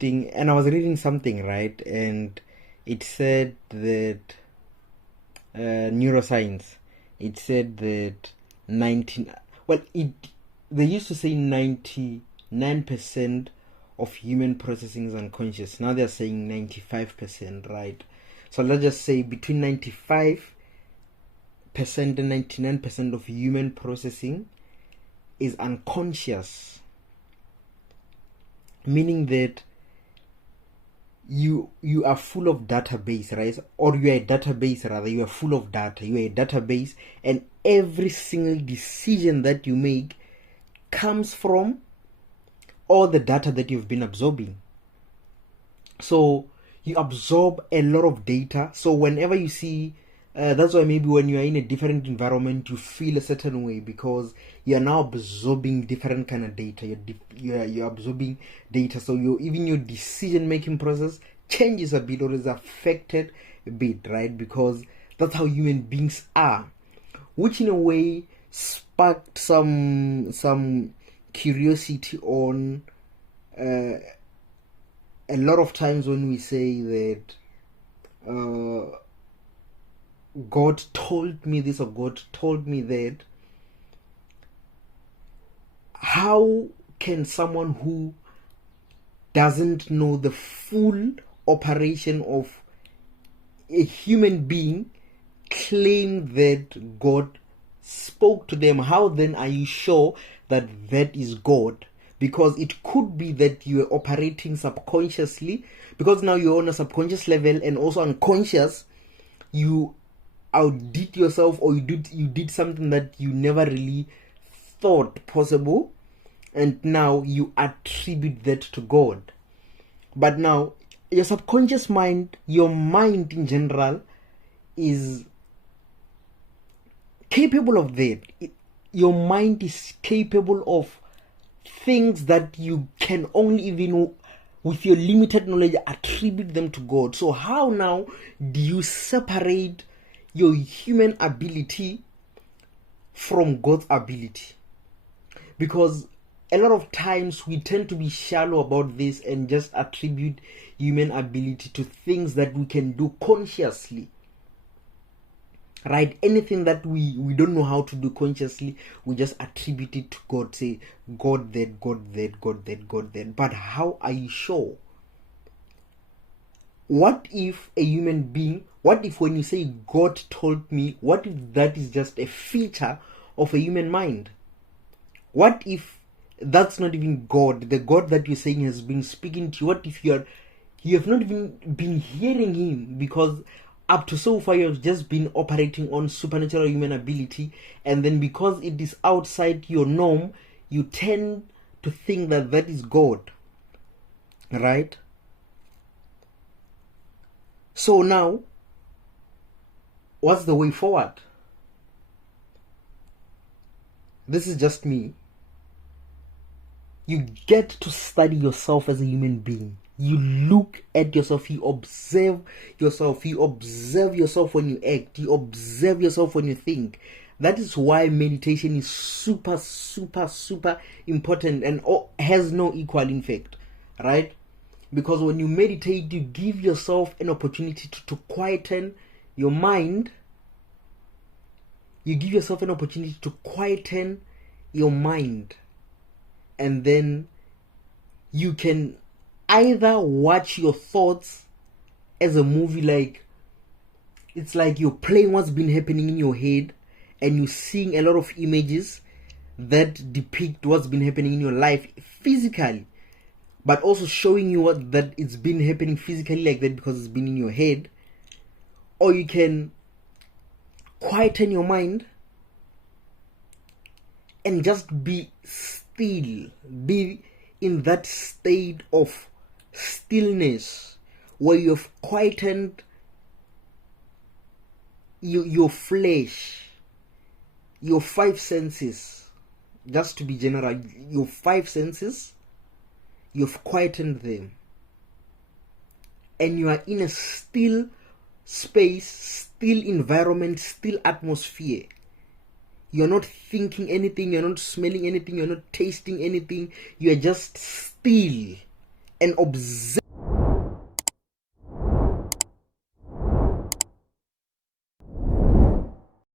thing, and I was reading something, right, and it said that neuroscience. It said that 19. Well, they used to say 99% of human processing is unconscious. Now they're saying 95%, right? So let's just say between 95% and 99% of human processing is unconscious, meaning that you are full of database, right? Or you are a database, rather. You are full of data. You are a database, and every single decision that you make comes from all the data that you've been absorbing. So you absorb a lot of data. So whenever you see, that's why maybe when you are in a different environment, you feel a certain way, because you are now absorbing different kind of data. You're absorbing data. So even your decision making process changes a bit, or is affected a bit, right? Because that's how human beings are, which in a way sparked some curiosity on a lot of times when we say that God told me this or God told me that. How can someone who doesn't know the full operation of a human being claim that God spoke to them? How then are you sure that that is God? Because it could be that you are operating subconsciously, because now you're on a subconscious level and also unconscious. You outdid yourself, or you did something that you never really thought possible, and now you attribute that to God. But now your subconscious mind, your mind in general, is capable of that. Your mind is capable of things that you can only, even with your limited knowledge, attribute them to God. So how now do you separate your human ability from God's ability? Because a lot of times we tend to be shallow about this and just attribute human ability to things that we can do consciously, right? Anything that we don't know how to do consciously, we just attribute it to God. Say, God that, God that, God that, God that. But how are you sure? What if a human being, what if when you say God told me, what if that is just a feature of a human mind? What if that's not even God? The God that you're saying has been speaking to you. What if you have not even been hearing him? Because up to so far you have just been operating on supernatural human ability, and then because it is outside your norm, you tend to think that that is God, right? So now, what's the way forward? This is just me. You get to study yourself as a human being. You look at yourself, you observe yourself, when you act, you observe yourself when you think. That is why meditation is super, super, super important and has no equal, in fact, right? Because when you meditate, you give yourself an opportunity to quieten your mind. You give yourself an opportunity to quieten your mind. And then you can either watch your thoughts as a movie, like it's like you're playing what's been happening in your head, and you're seeing a lot of images that depict what's been happening in your life physically, but also showing you that it's been happening physically like that because it's been in your head. Or you can quieten your mind and just be still, be in that state of stillness where you've quietened your flesh, your five senses. Just to be general, your five senses, you've quietened them, and you are in a still space, still environment, still atmosphere. You're not thinking anything, you're not smelling anything, you're not tasting anything, you are just still. and observe